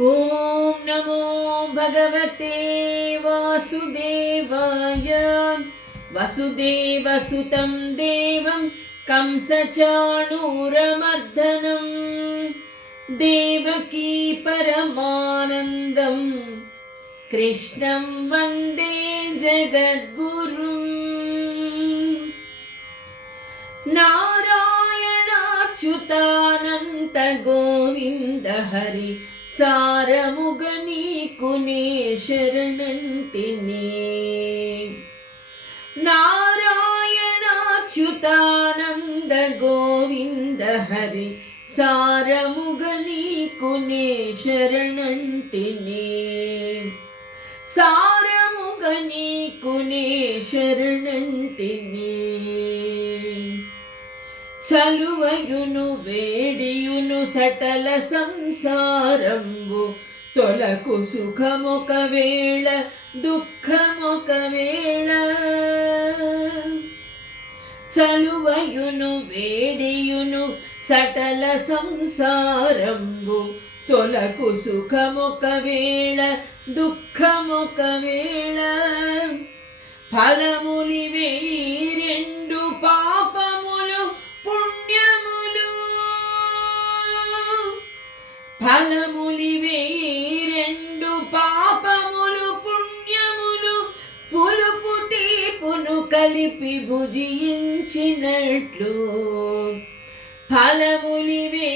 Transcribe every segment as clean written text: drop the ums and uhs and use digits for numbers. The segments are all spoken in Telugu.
ఓం నమో భగవతే వాసుదేవాయ. వసుదేవసుతం దేవం కంసచాణూరమర్దనం దేవకీ పరమానందం కృష్ణం వందే జగద్గురుం. నారాయణాచ్యుతానంత గోవింద హరి సారముగ నీకునే శరణంటిని. నారాయణాచ్యుతానంద గోవింద హరి సారముగ నీకునే శరణంటిని. సారముగ నీకునే శరణంటిని. చలువయును వేడియును సటల సంసారంబు తొలకు సుఖమొక వేళ దుఃఖమొక వేళ. చలువయును వేడియును సటల సంసారంబు తొలకు సుఖమొక వేళ దుఃఖమొక వేళ. ఫలములివే రెండు పాపములు పుణ్యములు. ఫలములివే రెండు పాపములు పుణ్యములు పులుపు తీపును కలిపి భుజించినట్లు. ఫలములివే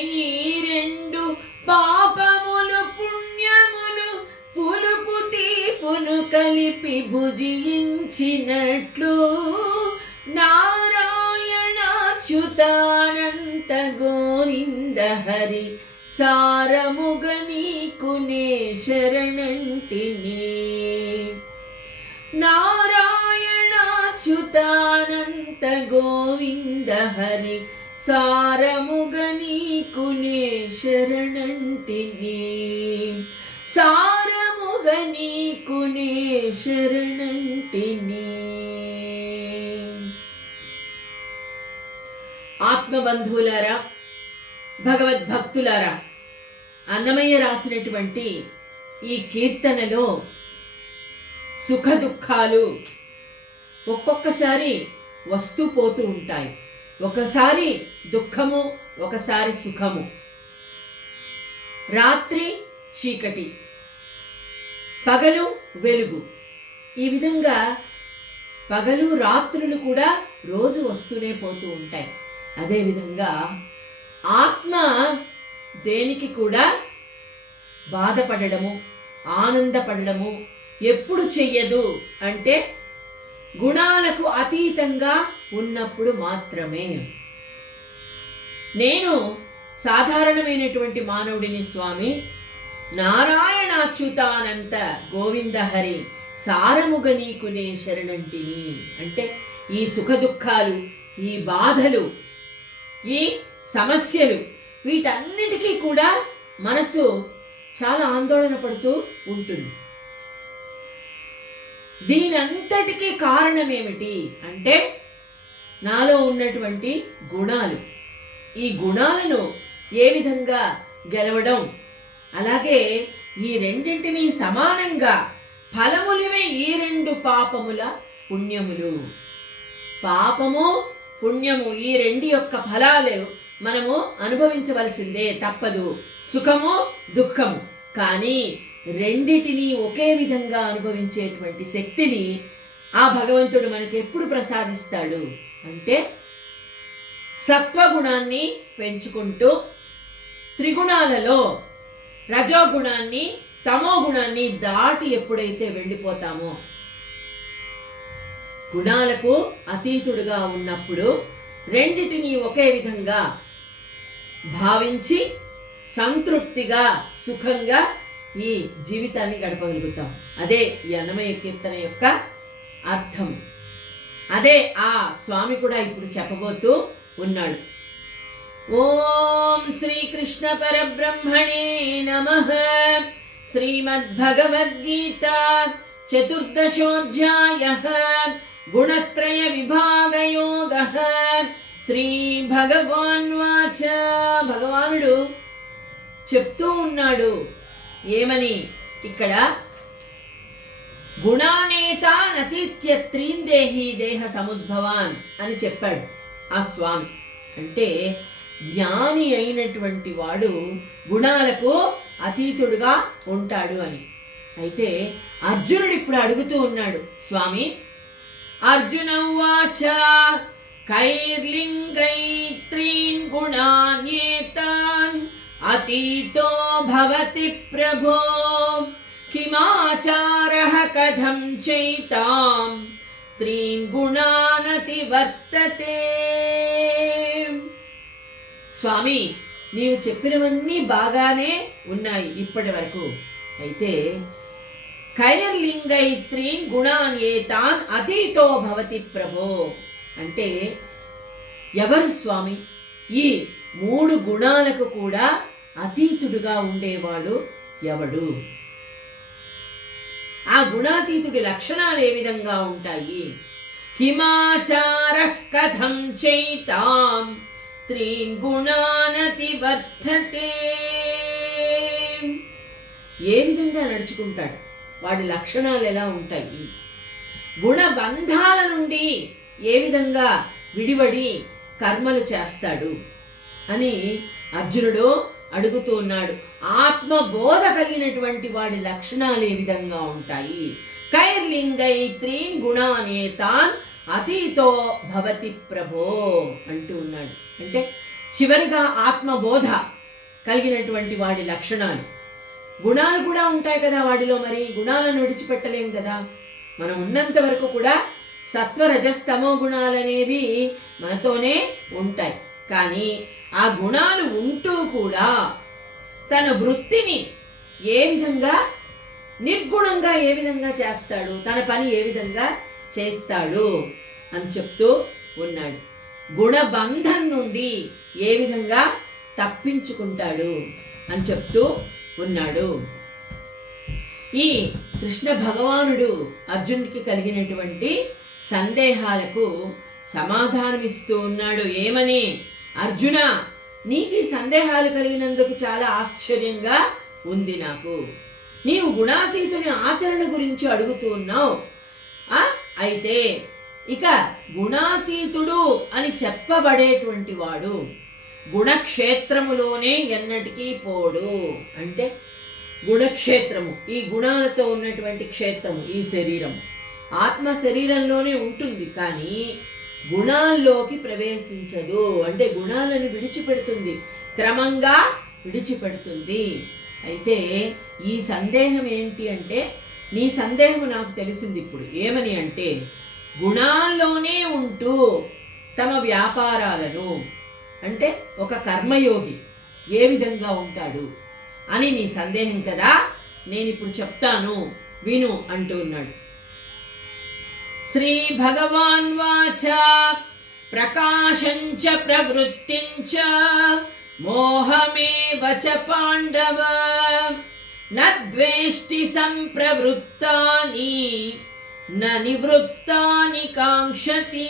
రెండు పాపములు పుణ్యములు పులుపు తీపును కలిపి భుజించినట్లు. నారాయణాచ్యుతానంత గోవింద హరి సారముగ నీకునే శరణంటిని. నారాయణాచ్యుతానంత గోవింద హరి సారముగ నీకునే శరణంటిని. సారముగ నీకునే శరణంటిని. ఆత్మబంధువులారా, భగవద్భక్తులారా, అన్నమయ్య రాసినటువంటి ఈ కీర్తనలో సుఖ దుఃఖాలు ఒక్కొక్కసారి వస్తూ పోతూ ఉంటాయి. ఒకసారి దుఃఖము, ఒకసారి సుఖము. రాత్రి చీకటి, పగలు వెలుగు. ఈ విధంగా పగలు రాత్రులు కూడా రోజు వస్తూనే పోతూ ఉంటాయి. అదేవిధంగా ఆత్మ దేనికి కూడా బాధపడడము, ఆనందపడడము ఎప్పుడు చెయ్యదు అంటే గుణాలకు అతీతంగా ఉన్నప్పుడు మాత్రమే. నేను సాధారణమైనటువంటి మానవుడిని స్వామి, నారాయణాచ్యుతానంత గోవింద హరి సారముగ నీకునే శరణంటిని అంటే ఈ సుఖ దుఃఖాలు, ఈ బాధలు, ఈ సమస్యలు, వీటన్నిటికీ కూడా మనసు చాలా ఆందోళన పడుతూ ఉంటుంది. దీనంతటికీ కారణం ఏమిటి అంటే నాలో ఉన్నటువంటి గుణాలు. ఈ గుణాలను ఏ విధంగా గెలవడం, అలాగే ఈ రెండింటినీ సమానంగా ఫలములివే ఈ రెండు పాపముల పుణ్యములు. పాపము పుణ్యము ఈ రెండు యొక్క ఫలాలు మనము అనుభవించవలసిందే, తప్పదు. సుఖము దుఃఖము. కానీ రెండిటిని ఒకే విధంగా అనుభవించేటువంటి శక్తిని ఆ భగవంతుడు మనకి ఎప్పుడు ప్రసాదిస్తాడు అంటే సత్వగుణాన్ని పెంచుకుంటూ త్రిగుణాలలో రజోగుణాన్ని, తమో గుణాన్ని దాటి ఎప్పుడైతే వెళ్ళిపోతామో, గుణాలకు అతీతుడుగా ఉన్నప్పుడు రెండిటిని ఒకే విధంగా భావించి సంతృప్తిగా సుఖంగా ఈ జీవితాన్ని గడపగలుగుతాం. అదే ఈ అన్నమయ్య కీర్తన యొక్క అర్థం. అదే ఆ స్వామి కూడా ఇప్పుడు చెప్పబోతూ ఉన్నాడు. ఓం శ్రీకృష్ణ పరబ్రహ్మణే నమః. శ్రీమద్భగవద్గీత చతుర్దశోధ్యాయః గుణత్రయ విభాగయోగః. శ్రీ భగవాన్ వాచ. భగవానుడు చెప్తూ ఉన్నాడు, ఏమని ఇక్కడ గుణానేతానతీత్యత్రీన్ దేహి దేహ సముద్భవాన్ అని చెప్పాడు ఆ స్వామి. అంటే జ్ఞాని అయినటువంటి వాడు గుణాలకు అతీతుడుగా ఉంటాడు అని. అయితే అర్జునుడు ఇప్పుడు అడుగుతూ ఉన్నాడు, స్వామి అర్జున ఉవాచ కైర్లింగైత్రీన్ గుణాన్యేతాన్ అతీతో భవతి ప్రభో కిమాచారః కథం చైతాం త్రీన్ గుణానతి వర్తతే. స్వామి నీవు చెప్పినవన్నీ బాగానే ఉన్నాయి ఇప్పటి వరకు. అయితే కైర్లింగైత్రీన్ గుణాన్యేతాన్ అతీతో భవతి ప్రభో అంటే ఎవరు స్వామి? ఈ 3 గుణాలకు కూడా అతీతుడుగా ఉండేవాడు ఎవడు? ఆ గుణాతీతుడి లక్షణాలు ఏ విధంగా ఉంటాయి? కిమాచారః కథం చైతాం త్రీన్ గుణానతి వర్తతే. ఏ విధంగా నడుచుకుంటాడు? వాడి లక్షణాలు ఎలా ఉంటాయి? గుణబంధాల నుండి ఏ విధంగా విడివడి కర్మలు చేస్తాడు అని అర్జునుడు అడుగుతూ ఉన్నాడు. ఆత్మబోధ కలిగినటువంటి వాడి లక్షణాలు ఏ విధంగా ఉంటాయి? కైర్లింగైత్రీన్ గుణానేతాన్ అతీతో భవతి ప్రభో అంటూ ఉన్నాడు. అంటే చివరిగా ఆత్మబోధ కలిగినటువంటి వాడి లక్షణాలు. గుణాలు కూడా ఉంటాయి కదా వాడిలో, మరి గుణాలను విడిచిపెట్టలేం కదా. మనం ఉన్నంత వరకు కూడా సత్వరజస్తమో గుణాలనేవి మనతోనే ఉంటాయి. కానీ ఆ గుణాలు ఉంటూ కూడా తన వృత్తిని ఏ విధంగా నిర్గుణంగా ఏ విధంగా చేస్తాడు, తన పని ఏ విధంగా చేస్తాడు అని చెప్తూ ఉన్నాడు. గుణబంధం నుండి ఏ విధంగా తప్పించుకుంటాడు అని చెప్తూ ఉన్నాడు. ఈ కృష్ణ భగవానుడు అర్జునుడికి కలిగినటువంటి సందేహాలకు సమాధానమిస్తూ ఉన్నాడు. ఏమని? అర్జున, నీకు ఈ సందేహాలు కలిగినందుకు చాలా ఆశ్చర్యంగా ఉంది నాకు. నీవు గుణాతీతుని ఆచరణ గురించి అడుగుతూ ఉన్నావు. అయితే ఇక గుణాతీతుడు అని చెప్పబడేటువంటి వాడు గుణక్షేత్రములోనే ఎన్నటికీ పోడు. అంటే గుణక్షేత్రము, ఈ గుణాలతో ఉన్నటువంటి క్షేత్రము, ఈ శరీరం, ఆత్మ శరీరంలోనే ఉంటుంది కానీ గుణాల్లోకి ప్రవేశించదు. అంటే గుణాలను విడిచిపెడుతుంది, క్రమంగా విడిచిపెడుతుంది. అయితే ఈ సందేహం ఏంటి అంటే, నీ సందేహం నాకు తెలిసింది ఇప్పుడు. ఏమని అంటే, గుణాల్లోనే ఉంటూ తమ వ్యాపారాలను, అంటే ఒక కర్మయోగి ఏ విధంగా ఉంటాడు అని నీ సందేహం కదా. నేను ఇప్పుడు చెప్తాను, విను అంటూ ఉన్నాడు. శ్రీ భగవాన్ వాచ ప్రకాశంచ ప్రవృత్తించ మోహమేవ చ పాండవ నద్వేష్టి సంప్రవృత్తాని న నివృత్తాని కాంక్షతి.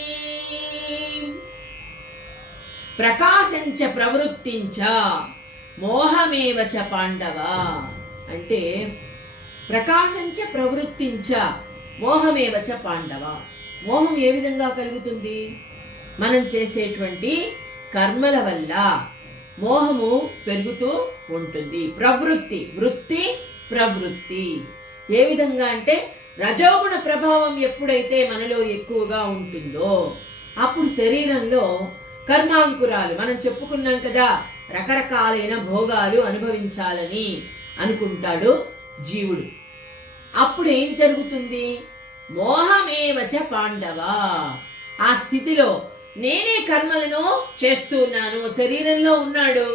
ప్రకాశంచ ప్రవృత్తించ మోహమేవ చ పాండవ అంటే ప్రకాశంచ ప్రవృత్తించ మోహమేవ చ పాండవ. మోహం ఏ విధంగా కలుగుతుంది? మనం చేసేటువంటి కర్మల వల్ల మోహము పెరుగుతూ ఉంటుంది. ప్రవృత్తి, వృత్తి, ప్రవృత్తి ఏ విధంగా అంటే రజోగుణ ప్రభావం ఎప్పుడైతే మనలో ఎక్కువగా ఉంటుందో అప్పుడు శరీరంలో కర్మాంకురాలు, మనం చెప్పుకున్నాం కదా, రకరకాలైన భోగాలు అనుభవించాలని అనుకుంటాడు జీవుడు. అప్పుడు ఏం జరుగుతుంది? మోహమేవచ పాండవ. ఆ స్థితిలో నేనే కర్మలను చేస్తున్నాను, శరీరంలో ఉన్నాడు,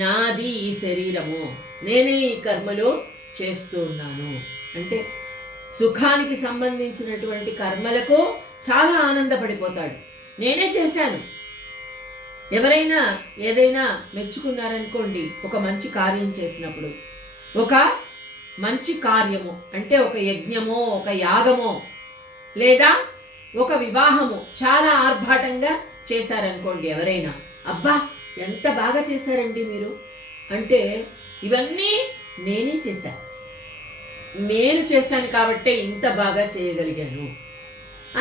నాది ఈ శరీరము, నేనే ఈ కర్మలు చేస్తూ ఉన్నాను అంటే సుఖానికి సంబంధించినటువంటి కర్మలకు చాలా ఆనందపడిపోతాడు. నేనే చేశాను. ఎవరైనా ఏదైనా మెచ్చుకున్నారనుకోండి, ఒక మంచి కార్యం చేసినప్పుడు, ఒక మంచి కార్యము అంటే ఒక యజ్ఞమో ఒక యాగమో లేదా ఒక వివాహము చాలా ఆర్భాటంగా చేశారనుకోండి, ఎవరైనా అబ్బా ఎంత బాగా చేశారండి మీరు అంటే, ఇవన్నీ నేనే చేశాను, నేను చేశాను కాబట్టే ఇంత బాగా చేయగలిగాను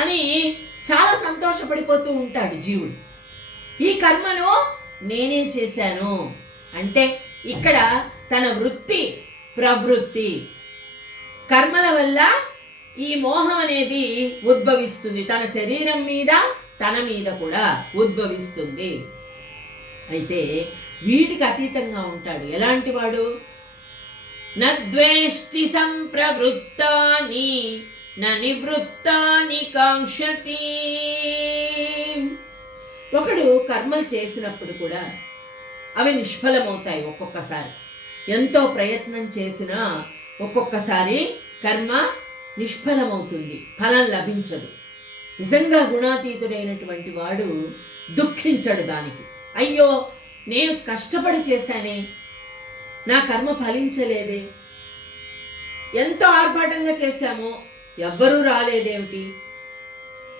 అని చాలా సంతోషపడిపోతూ ఉంటాడు జీవుడు. ఈ కర్మను నేనే చేశాను అంటే ఇక్కడ తన వృత్తి ప్రవృత్తి కర్మల వల్ల ఈ మోహం అనేది ఉద్భవిస్తుంది. తన శరీరం మీద తన మీద కూడా ఉద్భవిస్తుంది. అయితే వీటికి అతీతంగా ఉంటాడు. ఎలాంటి వాడు? నద్వేష్టి సంప్రవృత్తాని న నివృత్తాని కాంక్షతి. ఒకడు కర్మలు చేసినప్పుడు కూడా అవి నిష్ఫలమవుతాయి. ఒక్కొక్కసారి ఎంతో ప్రయత్నం చేసినా ఒక్కొక్కసారి కర్మ నిష్ఫలమవుతుంది, ఫలం లభించదు. నిజంగా గుణాతీతుడైనటువంటి వాడు దుఃఖించడు దానికి. అయ్యో నేను కష్టపడి చేశానే, నా కర్మ ఫలించలేదే, ఎంతో ఆర్భాటంగా చేశామో ఎవ్వరూ రాలేదేమిటి,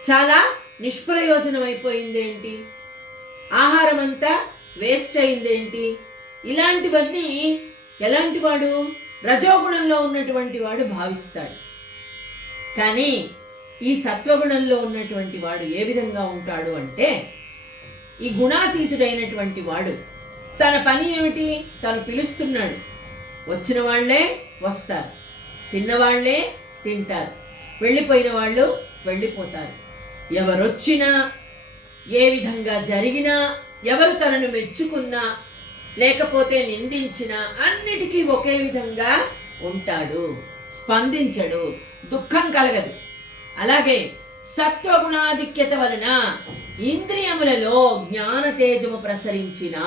చాలా నిష్ప్రయోజనం అయిపోయిందేంటి, ఆహారం అంతా వేస్ట్ అయిందేంటి, ఇలాంటివన్నీ ఎలాంటి వాడు? రజోగుణంలో ఉన్నటువంటి వాడు భావిస్తాడు. కానీ ఈ సత్వగుణంలో ఉన్నటువంటి వాడు ఏ విధంగా ఉంటాడు అంటే, ఈ గుణాతీతుడైనటువంటి వాడు తన పని ఏమిటి? తను పిలుస్తున్నాడు, వచ్చిన వాళ్లే వస్తారు, తిన్నవాళ్లే తింటారు, వెళ్ళిపోయిన వాళ్ళు వెళ్ళిపోతారు. ఎవరొచ్చినా, ఏ విధంగా జరిగినా, ఎవరు తనను మెచ్చుకున్నా లేకపోతే నిందించినా అన్నిటికీ ఒకే విధంగా ఉంటాడు, స్పందించడు, దుఃఖం కలగదు. అలాగే సత్వగుణాధిక్యత వలన ఇంద్రియములలో జ్ఞాన తేజము ప్రసరించిన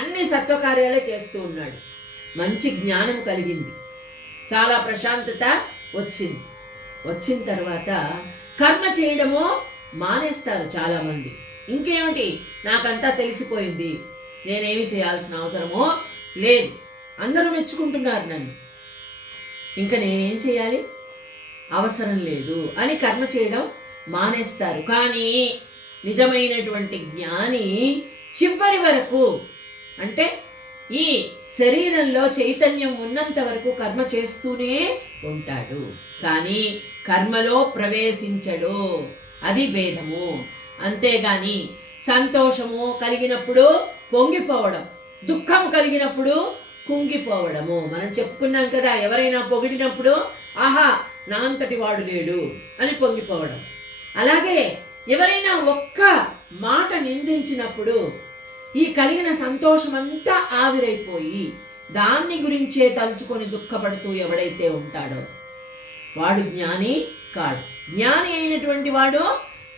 అన్ని సత్వకార్యాలే చేస్తూ ఉన్నాడు. మంచి జ్ఞానం కలిగింది, చాలా ప్రశాంతత వచ్చింది. వచ్చిన తర్వాత కర్మ చేయడము మానేస్తారు చాలామంది. ఇంకేమిటి, నాకంతా తెలిసిపోయింది, నేనేమి చేయాల్సిన అవసరమో లేదు, అందరూ మెచ్చుకుంటున్నారు నన్ను, ఇంకా నేనేం చేయాలి, అవసరం లేదు అని కర్మ చేయడం మానేస్తారు. కానీ నిజమైనటువంటి జ్ఞాని చివరి వరకు, అంటే ఈ శరీరంలో చైతన్యం ఉన్నంత వరకు కర్మ చేస్తూనే ఉంటాడు, కానీ కర్మలో ప్రవేశించడు. అది భేదము. అంతేగాని సంతోషము కలిగినప్పుడు పొంగిపోవడం, దుఃఖం కలిగినప్పుడు కుంగిపోవడము. మనం చెప్పుకున్నాం కదా, ఎవరైనా పొగిడినప్పుడు ఆహా నా అంతటి వాడు లేడు అని పొంగిపోవడం. అలాగే ఎవరైనా ఒక్క మాట నిందించినప్పుడు ఈ కలిగిన సంతోషమంతా ఆవిరైపోయి దాన్ని గురించే తలుచుకొని దుఃఖపడుతూ ఎవడైతే ఉంటాడో వాడు జ్ఞాని కాడు. జ్ఞాని అయినటువంటి వాడు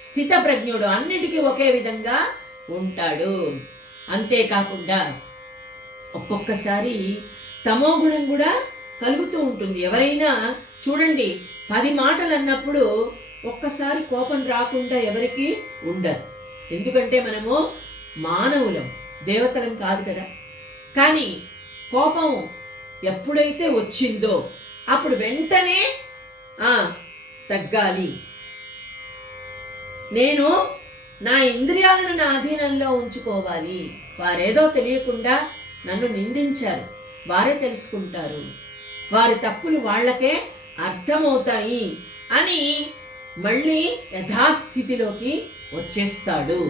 స్థిత ప్రజ్ఞుడు, అన్నిటికీ ఒకే విధంగా ఉంటాడు. అంతేకాకుండా ఒక్కొక్కసారి తమో గుణం కూడా కలుగుతూ ఉంటుంది. ఎవరైనా చూడండి, 10 మాటలు అన్నప్పుడు ఒక్కసారి కోపం రాకుండా ఎవరికి ఉండదు. ఎందుకంటే మనము మానవులం, దేవతలం కాదు కదా. కానీ కోపం ఎప్పుడైతే వచ్చిందో అప్పుడు వెంటనే తగ్గాలి, నేను నా ఇంద్రియాలను నా అధీనంలో ఉంచుకోవాలి, వారేదో తెలియకుండా నన్ను నిందించారు, వారే తెలుసుకుంటారు, వారి తప్పులు వాళ్ళకే అర్థమవుతాయి అని మళ్ళీ యథాస్థితిలోకి వచ్చేస్తాడు.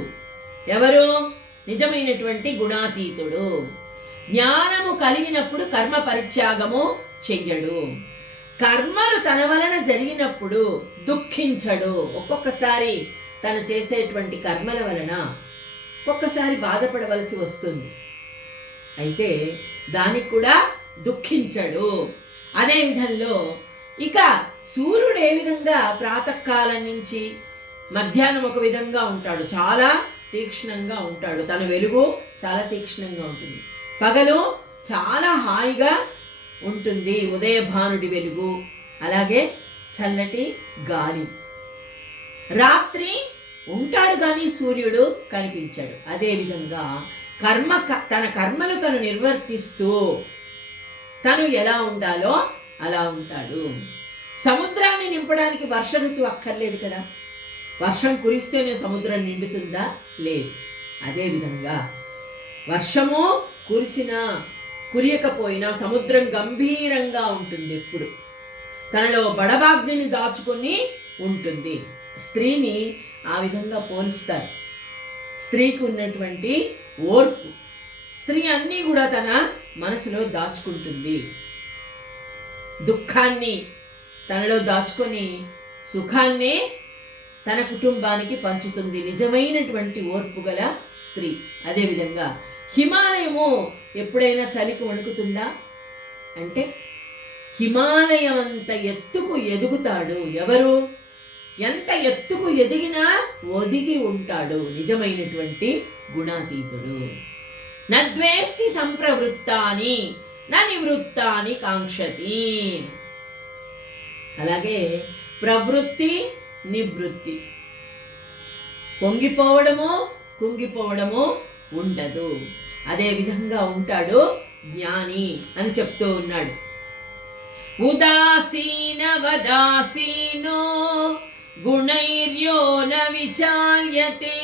ఎవరు? నిజమైనటువంటి గుణాతీతుడు. జ్ఞానము కలిగినప్పుడు కర్మ పరిత్యాగము చెయ్యడు. కర్మలు తన వలన జరిగినప్పుడు దుఃఖించడు. ఒక్కొక్కసారి తను చేసేటువంటి కర్మల వలన ఒక్కొక్కసారి బాధపడవలసి వస్తుంది, అయితే దానికి కూడా దుఃఖించడు. అదే విధంలో ఇక సూర్యుడు ఏ విధంగా ప్రాతకాలం నుంచి మధ్యాహ్నం ఒక విధంగా ఉంటాడు, చాలా తీక్ష్ణంగా ఉంటాడు, తన వెలుగు చాలా తీక్ష్ణంగా ఉంటుంది. పగలు చాలా హాయిగా ఉంటుంది, ఉదయభానుడి వెలుగు, అలాగే చల్లటి గాలి. రాత్రి ఉంటాడు కానీ సూర్యుడు కనిపించాడు. అదేవిధంగా తన కర్మలు తను నిర్వర్తిస్తూ తను ఎలా ఉండాలో అలా ఉంటాడు. సముద్రాన్ని నింపడానికి వర్ష ఋతువు అక్కర్లేదు కదా, వర్షం కురిస్తేనే సముద్రం నిండుతుందా? లేదు. అదేవిధంగా వర్షము కురిసినా కురియకపోయినా సముద్రం గంభీరంగా ఉంటుంది. ఎప్పుడు తనలో బడబాగ్నిని దాచుకొని ఉంటుంది. స్త్రీని ఆ విధంగా పోలుస్తారు. స్త్రీకి ఉన్నటువంటి ఓర్పు, స్త్రీ అన్నీ కూడా తన మనసులో దాచుకుంటుంది. దుఃఖాన్ని తనలో దాచుకొని సుఖాన్నే తన కుటుంబానికి పంచుతుంది. నిజమైనటువంటి ఓర్పు గల స్త్రీ. అదేవిధంగా హిమాలయము ఎప్పుడైనా చలికి వణుకుతుందా అంటే, హిమాలయం అంత ఎత్తుకు ఎదుగుతాడు ఎవరు? ఎంత ఎత్తుకు ఎదిగినా ఒదిగి ఉంటాడు నిజమైనటువంటి గుణాతీతుడు. నద్వేష్టి సంప్రవృత్తాని నా నివృత్తాని కాంక్షతి. అలాగే ప్రవృత్తి నివృత్తి, పొంగిపోవడము కుంగిపోవడము ఉండదు. అదే విధంగా ఉంటాడు జ్ఞాని అని చెప్తూ ఉన్నాడు. ఉదాసీన వదాసీనో గుణైర్యో న విచాల్యతే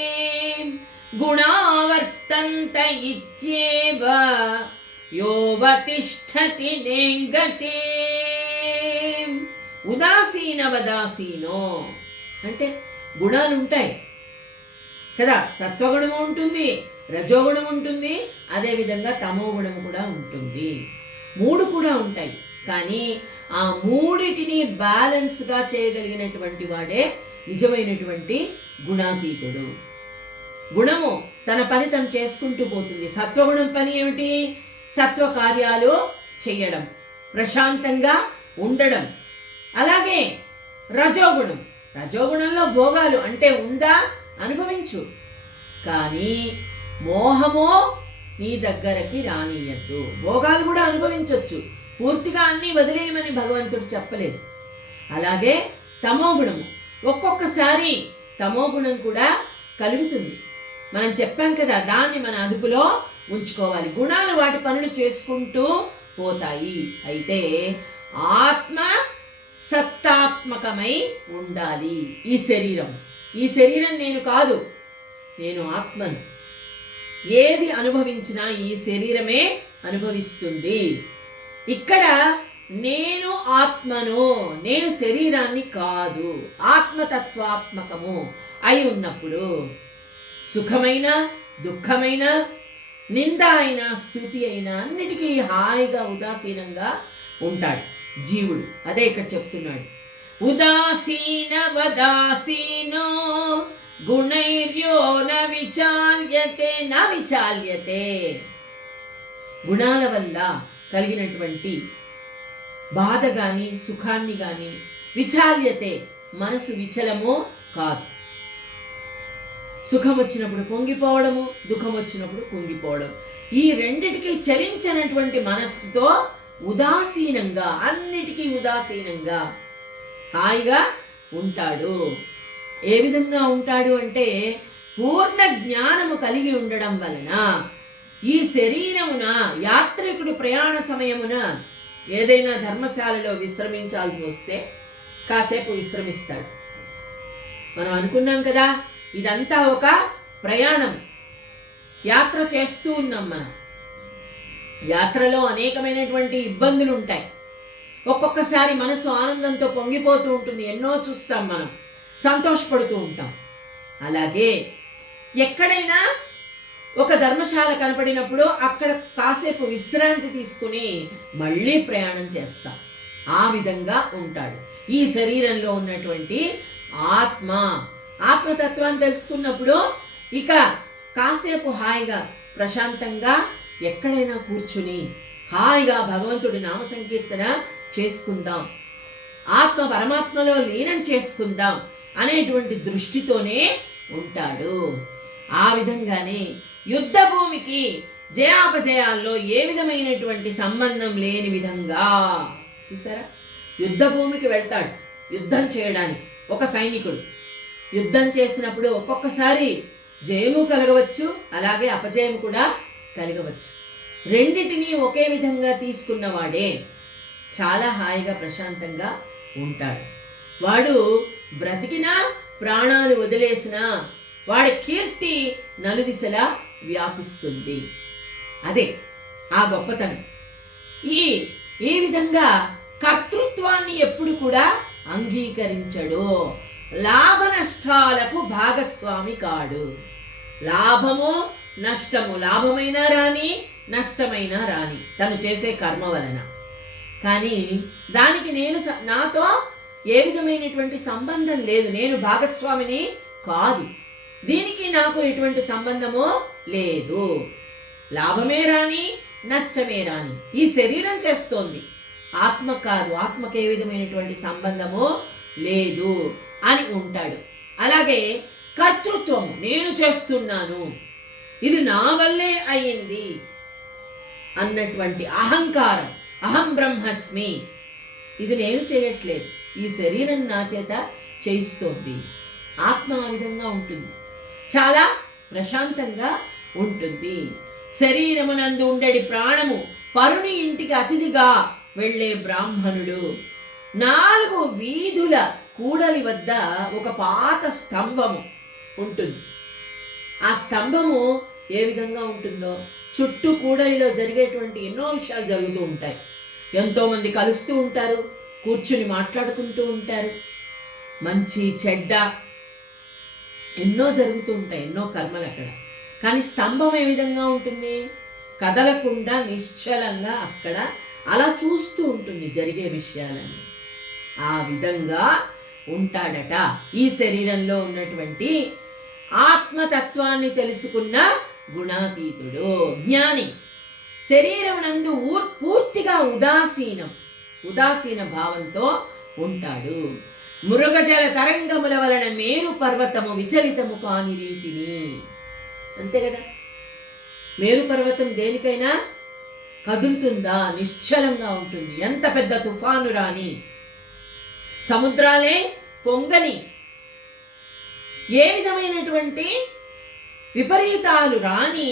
గుణావర్తంత ఇత్యేవ యోవతిష్ఠతి నేంగతే. ఉదాసీన వదాసీనో అంటే గుణాలు ఉంటాయి కదా, సత్వగుణము ఉంటుంది, రజోగుణం ఉంటుంది, అదేవిధంగా తమో గుణము కూడా ఉంటుంది. 3 కూడా ఉంటాయి. కానీ ఆ మూడిటిని బ్యాలెన్స్గా చేయగలిగినటువంటి వాడే నిజమైనటువంటి గుణాతీతుడు. గుణము తన పని తను చేసుకుంటూ పోతుంది. సత్వగుణం పని ఏమిటి? సత్వ కార్యాలు చేయడం, ప్రశాంతంగా ఉండడం. అలాగే రజోగుణం, రజోగుణంలో భోగాలు అంటే ఉందా అనుభవించు, కానీ మోహమో నీ దగ్గరకి రానియద్దు. భోగాలు కూడా అనుభవించవచ్చు, పూర్తిగా అన్నీ వదిలేయమని భగవంతుడు చెప్పలేదు. అలాగే తమోగుణము, ఒక్కొక్కసారి తమోగుణం కూడా కలుగుతుంది. మనం చెప్పాం కదా, దాన్ని మన అదుపులో ఉంచుకోవాలి. గుణాలు వాటి పనులు చేసుకుంటూ పోతాయి. అయితే ఆత్మ సత్తాత్మకమై ఉండాలి. ఈ శరీరం నేను కాదు, నేను ఆత్మను. ఏది అనుభవించినా ఈ శరీరమే అనుభవిస్తుంది. ఇక్కడ నేను ఆత్మను, నేను శరీరాన్ని కాదు. ఆత్మతత్వాత్మకము అయి ఉన్నప్పుడు సుఖమైన దుఃఖమైన నింద అయినా స్తుతి అయినా అన్నిటికీ హాయిగా ఉదాసీనంగా ఉంటాడు జీవుడు. అదే ఇక్కడ చెప్తున్నాడు. ఉదాసీన వదాసీనో గుణైర్యో న విచాల్యతే న విచాల్యతే. గుణాల వల్ల కలిగినటువంటి బాధ గాని సుఖాన్ని గాని విచాల్యతే, మనసు విచలము కాదు. సుఖం వచ్చినప్పుడు పొంగిపోవడము, దుఃఖం వచ్చినప్పుడు కుంగిపోవడం, ఈ రెండిటికి చలించినటువంటి మనస్సుతో ఉదాసీనంగా, అన్నిటికీ ఉదాసీనంగా హాయిగా ఉంటాడు. ఏ విధంగా ఉంటాడు అంటే, పూర్ణ జ్ఞానము కలిగి ఉండడం వలన ఈ శరీరమున యాత్రికుడు ప్రయాణ సమయమున ఏదైనా ధర్మశాలలో విశ్రమించాల్సి వస్తే కాసేపు విశ్రమిస్తాడు. మనం అనుకున్నాం కదా, ఇదంతా ఒక ప్రయాణం, యాత్ర చేస్తూ ఉన్నాం. మనం యాత్రలో అనేకమైనటువంటి ఇబ్బందులు ఉంటాయి. ఒక్కొక్కసారి మనసు ఆనందంతో పొంగిపోతూ ఉంటుంది, ఎన్నో చూస్తాం, మనం సంతోషపడుతూ ఉంటాం. అలాగే ఎక్కడైనా ఒక ధర్మశాల కనపడినప్పుడు అక్కడ కాసేపు విశ్రాంతి తీసుకుని మళ్ళీ ప్రయాణం చేస్తాం. ఆ విధంగా ఉంటాడు ఈ శరీరంలో ఉన్నటువంటి ఆత్మ. ఆత్మతత్వాన్ని తెలుసుకున్నప్పుడు ఇక కాసేపు హాయిగా ప్రశాంతంగా ఎక్కడైనా కూర్చుని హాయిగా భగవంతుడి నామ సంకీర్తన చేసుకుందాం, ఆత్మ పరమాత్మలో లీనం చేసుకుందాం అనేటువంటి దృష్టితోనే ఉంటాడు. ఆ విధంగానే యుద్ధ భూమికి జయాపజయాల్లో ఏ విధమైనటువంటి సంబంధం లేని విధంగా, చూసారా, యుద్ధ భూమికి వెళ్తాడు యుద్ధం చేయడానికి. ఒక సైనికుడు యుద్ధం చేసినప్పుడు ఒక్కొక్కసారి జయము కలగవచ్చు, అలాగే అపజయం కూడా కలగవచ్చు. రెండిటిని ఒకే విధంగా తీసుకున్నవాడే చాలా హాయిగా ప్రశాంతంగా ఉంటాడు. వాడు బ్రతికినా ప్రాణాలు వదిలేసినా వాడి కీర్తి నలుదిశలా వ్యాపిస్తుంది. అదే ఆ గొప్పతనం. ఈ ఈ విధంగా కర్తృత్వాన్ని ఎప్పుడు కూడా అంగీకరించడు. లాభ నష్టాలకు భాగస్వామి కాడు. లాభము నష్టము, లాభమైనా రాని నష్టమైనా రాని తను చేసే కర్మ వలన. కానీ దానికి నాతో ఏ విధమైనటువంటి సంబంధం లేదు, నేను భాగస్వామిని కాదు, దీనికి నాకు ఎటువంటి సంబంధమో లేదు. లాభమే రాని నష్టమే రాని ఈ శరీరం చేస్తోంది, ఆత్మ కాదు, ఆత్మకు ఏ విధమైనటువంటి సంబంధమో లేదు అని ఉంటాడు. అలాగే కర్తృత్వము, నేను చేస్తున్నాను, ఇది నా వల్లే అయింది అన్నటువంటి అహంకారం, అహం బ్రహ్మస్మి, ఇది నేను చేయట్లేదు, ఈ శరీరం నా చేత చేయిస్తోంది. ఆత్మ ఆ విధంగా ఉంటుంది, చాలా ప్రశాంతంగా ఉంటుంది. శరీరమునందు ఉండడి ప్రాణము పరుని ఇంటికి అతిథిగా వెళ్ళే బ్రాహ్మణుడు 4 వీధుల కూడలి వద్ద ఒక పాత స్తంభము ఉంటుంది. ఆ స్తంభము ఏ విధంగా ఉంటుందో, చుట్టూ కూడలిలో జరిగేటువంటి ఎన్నో విషయాలు జరుగుతూ ఉంటాయి. ఎంతోమంది కలుస్తూ ఉంటారు, కూర్చుని మాట్లాడుకుంటూ ఉంటారు, మంచి చెడ్డ ఎన్నో జరుగుతూ ఉంటాయి, ఎన్నో కర్మలు అక్కడ. కానీ స్తంభం ఏ విధంగా ఉంటుంది, కదలకుండా నిశ్చలంగా అక్కడ అలా చూస్తూ ఉంటుంది జరిగే విషయాలని. ఆ విధంగా ఉంటాడట ఈ శరీరంలో ఉన్నటువంటి ఆత్మతత్వాన్ని తెలుసుకున్న గుణాతీతుడు, జ్ఞాని. శరీరం నందు పూర్తిగా ఉదాసీన భావంతో ఉంటాడు. మృగజల తరంగముల వలన మేరు పర్వతము విచలితము కాని రీతిని. అంతే కదా, మేరు పర్వతం దేనికైనా కదులుతుందా, నిశ్చలంగా ఉంటుంది. ఎంత పెద్ద తుఫాను రాని, సముద్రాలే పొంగని, ఏ విధమైనటువంటి విపరీతాలు రాని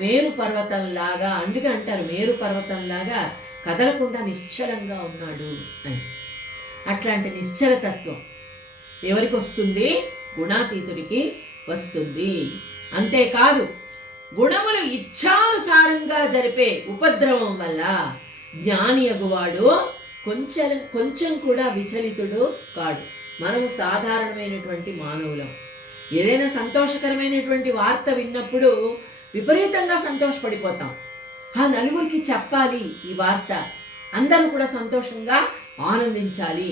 మేరు పర్వతంలాగా, అందుకే అంటారు మేరు పర్వతంలాగా కదలకుండా నిశ్చలంగా ఉన్నాడు అని. అట్లాంటి నిశ్చలతత్వం ఎవరికి వస్తుంది, గుణాతీతుడికి వస్తుంది. అంతేకాదు, గుణములు ఇచ్ఛానుసారంగా జరిపే ఉపద్రవం వల్ల జ్ఞాని అగువాడు కొంచెం కూడా విచలితుడు కాడు. మనము సాధారణమైనటువంటి మానవులం. ఏదైనా సంతోషకరమైనటువంటి వార్త విన్నప్పుడు విపరీతంగా సంతోషపడిపోతాం. ఆ నలుగురికి చెప్పాలి ఈ వార్త, అందరూ కూడా సంతోషంగా ఆనందించాలి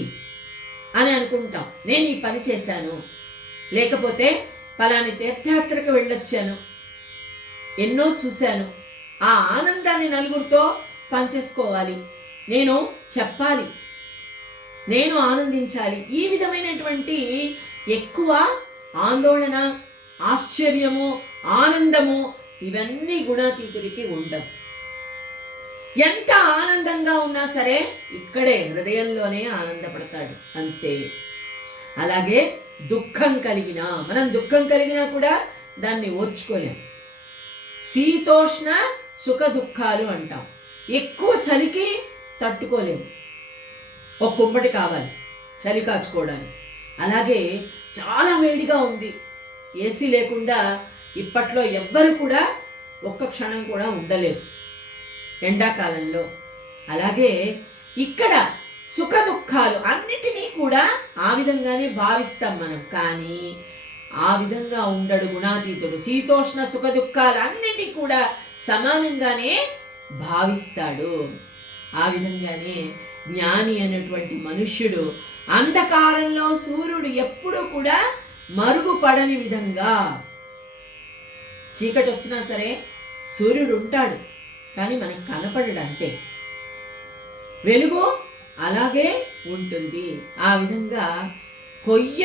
అని అనుకుంటాం. నేను ఈ పని చేశాను, లేకపోతే పలాని తీర్థయాత్రకు వెళ్ళొచ్చాను, ఎన్నో చూశాను, ఆ ఆనందాన్ని నలుగురితో పంచేసుకోవాలి, నేను చెప్పాలి, నేను ఆనందించాలి. ఈ విధమైనటువంటి ఎక్కువ ఆందోళన, ఆశ్చర్యము, ఆనందము ఇవన్నీ గుణాతీతుడికి ఉండవు. ఎంత ఆనందంగా ఉన్నా సరే ఇక్కడే హృదయంలోనే ఆనందపడతాడు, అంతే. అలాగే మనం దుఃఖం కలిగినా కూడా దాన్ని ఓర్చుకోలేం. శీతోష్ణ సుఖ దుఃఖాలు అంటాం. ఎక్కువ చలికి తట్టుకోలేము, ఒక కుంపటి కావాలి చలి కాచుకోవడానికి. అలాగే చాలా వేడిగా ఉంది, ఏసీ లేకుండా ఇప్పట్లో ఎవ్వరు కూడా ఒక్క క్షణం కూడా ఉండలేరు ఎండాకాలంలో. అలాగే ఇక్కడ సుఖ దుఃఖాలు అన్నిటినీ కూడా ఆ విధంగానే భావిస్తాం మనం. కానీ ఆ విధంగా ఉండడు గుణాతీతుడు. శీతోష్ణ సుఖ దుఃఖాలు అన్నిటినీ కూడా సమానంగానే భావిస్తాడు. ఆ విధంగానే జ్ఞాని అనేటువంటి మనుష్యుడు అంధకారంలో సూర్యుడు ఎప్పుడూ కూడా మరుగుపడని విధంగా, చీకటి వచ్చినా సరే సూర్యుడు ఉంటాడు, కానీ మనకు కనపడడు, అంతే. వెలుగు అలాగే ఉంటుంది. ఆ విధంగా కొయ్య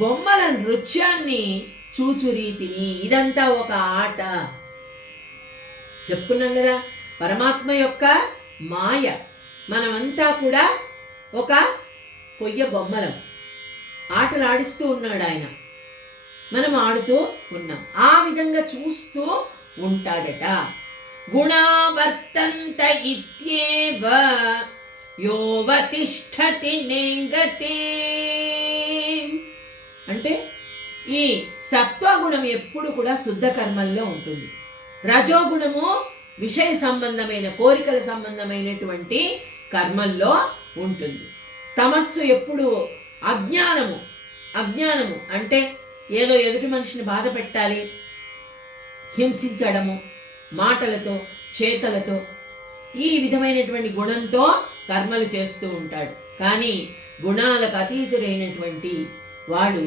బొమ్మల నృత్యాన్ని చూచురీతిని, ఇదంతా ఒక ఆట. చెప్పుకున్నాం కదా, పరమాత్మ యొక్క మాయ. మనమంతా కూడా ఒక కొయ్య బొమ్మలం, ఆటలు ఆడిస్తూ ఉన్నాడు ఆయన, మనం ఆడుతూ ఉన్నాం. ఆ విధంగా చూస్తూ ఉంటాడట. గుణావర్తంత ఇత్యేవ యోవతిష్ఠతి నేంగతే. అంటే ఈ సత్వగుణం ఎప్పుడు కూడా శుద్ధ కర్మల్లో ఉంటుంది. రజోగుణము విషయ సంబంధమైన కోరికల సంబంధమైనటువంటి కర్మల్లో ఉంటుంది. తమస్సు ఎప్పుడు అజ్ఞానము అంటే ఏదో ఎదుటి మనిషిని బాధ పెట్టాలి, హింసించడము, మాటలతో చేతలతో, ఈ విధమైనటువంటి గుణంతో కర్మలు చేస్తూ ఉంటాడు. కానీ గుణాలకు అతీతుడైనటువంటి వాడు,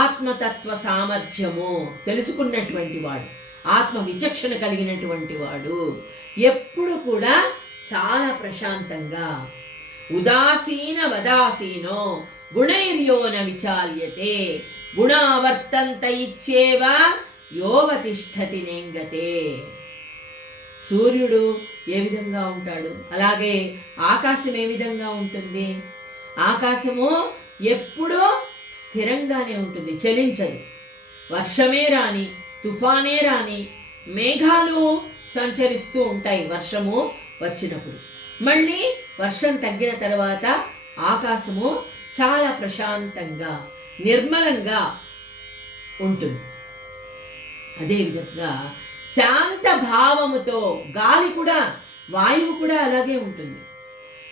ఆత్మతత్వ సామర్థ్యము తెలుసుకున్నటువంటి వాడు, ఆత్మ విచక్షణ కలిగినటువంటి వాడు ఎప్పుడు కూడా చాలా ప్రశాంతంగా, ఉదాసీన వదాసీనో గుణైర్యో న విచాల్యతే గుణావర్తంత ఇచ్చేవ యోవతిష్ఠతి నేంగతే. సూర్యుడు ఏ విధంగా ఉంటాడు, అలాగే ఆకాశం ఏ విధంగా ఉంటుంది. ఆకాశము ఎప్పుడూ స్థిరంగానే ఉంటుంది, చలించదు. వర్షమే రాని, తుఫానే రాని, మేఘాలు సంచరిస్తూ ఉంటాయి వర్షము వచ్చినప్పుడు. మళ్ళీ వర్షం తగ్గిన తర్వాత ఆకాశము చాలా ప్రశాంతంగా, నిర్మలంగా ఉంటుంది. అదేవిధంగా శాంత భావముతో గాలి కూడా, వాయువు కూడా అలాగే ఉంటుంది.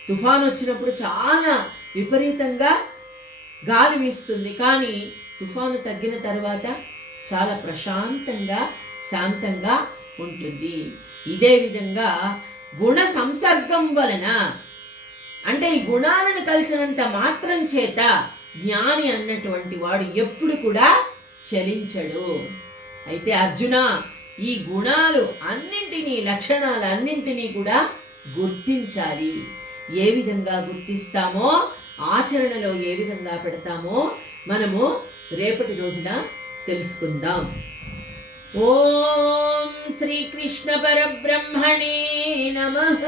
తుఫాను వచ్చినప్పుడు చాలా విపరీతంగా గాలి వీస్తుంది, కానీ తుఫాను తగ్గిన తర్వాత చాలా ప్రశాంతంగా, శాంతంగా ఉంటుంది. ఇదే విధంగా గుణ సంసర్గం వలన, అంటే ఈ గుణాలను కలిసినంత మాత్రం చేత జ్ఞాని అన్నటువంటి వాడు ఎప్పుడు కూడా చలించడు. అయితే అర్జున, ఈ గుణాలు అన్నింటినీ, లక్షణాలు అన్నింటినీ కూడా గుర్తించాలి. ఏ విధంగా గుర్తిస్తామో, ఆచరణలో ఏ విధంగా పెడతామో మనము రేపటి రోజున తెలుసుకుందాం. ఓం శ్రీకృష్ణ పరబ్రహ్మణే నమః.